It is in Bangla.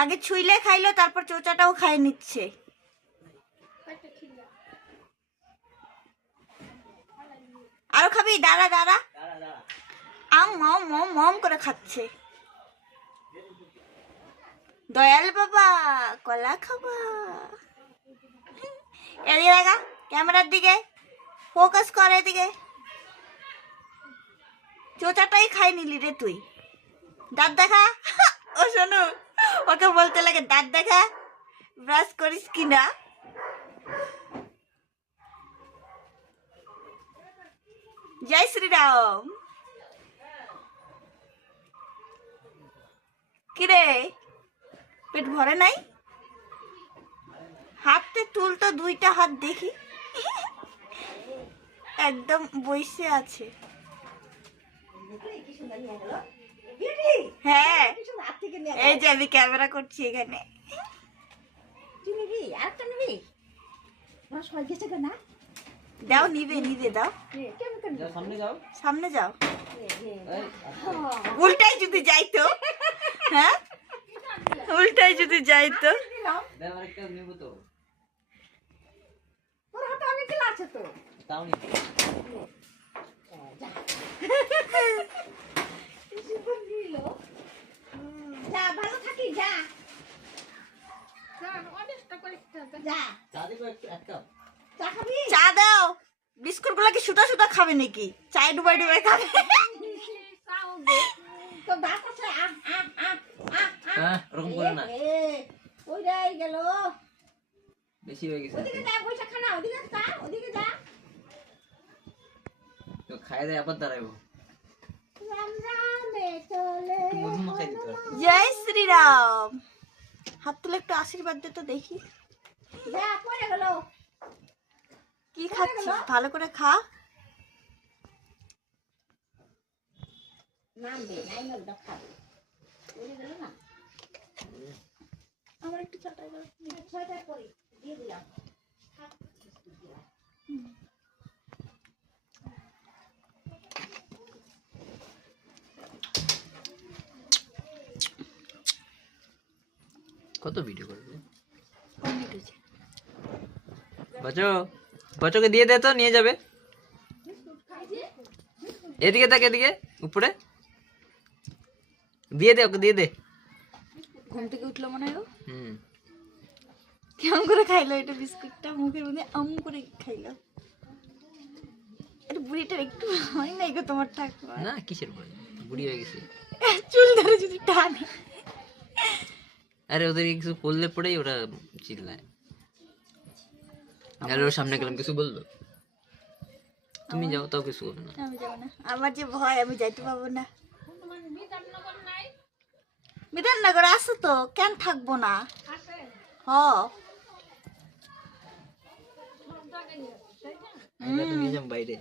আগে ছুইলে খাইলো, তারপর চোচাটাও খাই নিচ্ছে। আরও খাবি? দাঁড়া দাঁড়া। আম, মম মম মম করে খাচ্ছে। দয়াল বাবা, কলা খাবা। এদিকে দেখা, ক্যামেরার দিকে। ফোকাস কর এদিকে। চোচাটাই খাই নিলি রে তুই। দাঁত দেখা? ও শোনো ওকে বলতে লাগে, দাঁত দেখা ব্রাশ করিস কিনা জয় শ্রীরাম। কিরে, পেট ভরে নাই? হাতে তুল তো দুইটা হাত দেখি। একদম বইসে আছে। এই যে আমি ক্যামেরা করছি এখানে। দাও নিবে নিবে দাও। সামনে যাও। সামনে যাও। উল্টাই যদি যাইতো হ্যাঁ? উল্টাই যদি নিব তো। তোর হাতে অনেকগুলো আছে তো। তাও নি যা ভালো থাকি যা। যা। চা দিব একটু এক কাপ। চা খাবি? চা দাও। বিস্কুটগুলা কি সুতা সুতা খাবে নাকি? চায় ডুবাই ডুবাই খাবে। হ্যাঁ ওরকম করে না। এ, রাই গেল। বেশি হয়ে গেছে। ওদিকে যা বৈশা খানা ওদিকে যা ওদিকে যা। তো খাই দেয় আবার দাঁড়াইবো। রাম রামে। জয় শ্রীরাম। হাত তুলে একটু আশীর্বাদ দে তো দেখি। যা পড়ে গেল। কি খাচ্ছিস? ভালো করে খা। নাম দে নাই নল দেখা পড়ে গেল না? আমার একটু দাও ছয়টায় পড়ি দিয়ে দিলাম। কত ভিডিও করবে। বাচো বাচোকে দিয়ে দে তো নিয়ে যাবে। এদিকে তাক এদিকে উপরে। দিয়ে দে ওকে দিয়ে দে। ঘুম থেকে উঠল মনে হয়। হুম। কেমন করে খাইলো এটা বিস্কুটটা? মুখের মধ্যে আম করে খাইলো। এটা বুড়িটার একটু হয় নাই গো তোমার ঠাকুমা না কিসের ভয় বুড়ি হয়ে গেছে। চুল ধরে যদি টানে। আরে ওদেরকে কিছু বললে পরেই ওরা চিল্লায়। আর ওর সামনে গেলাম কিছু বলল তুমি যাও তাও কিছু বলবে না। আমি যাব না। আমার যে ভয় আমি যাইতে পারব না। বিধাননগর আসো তো কেন থাকব না? হ। বাইরে।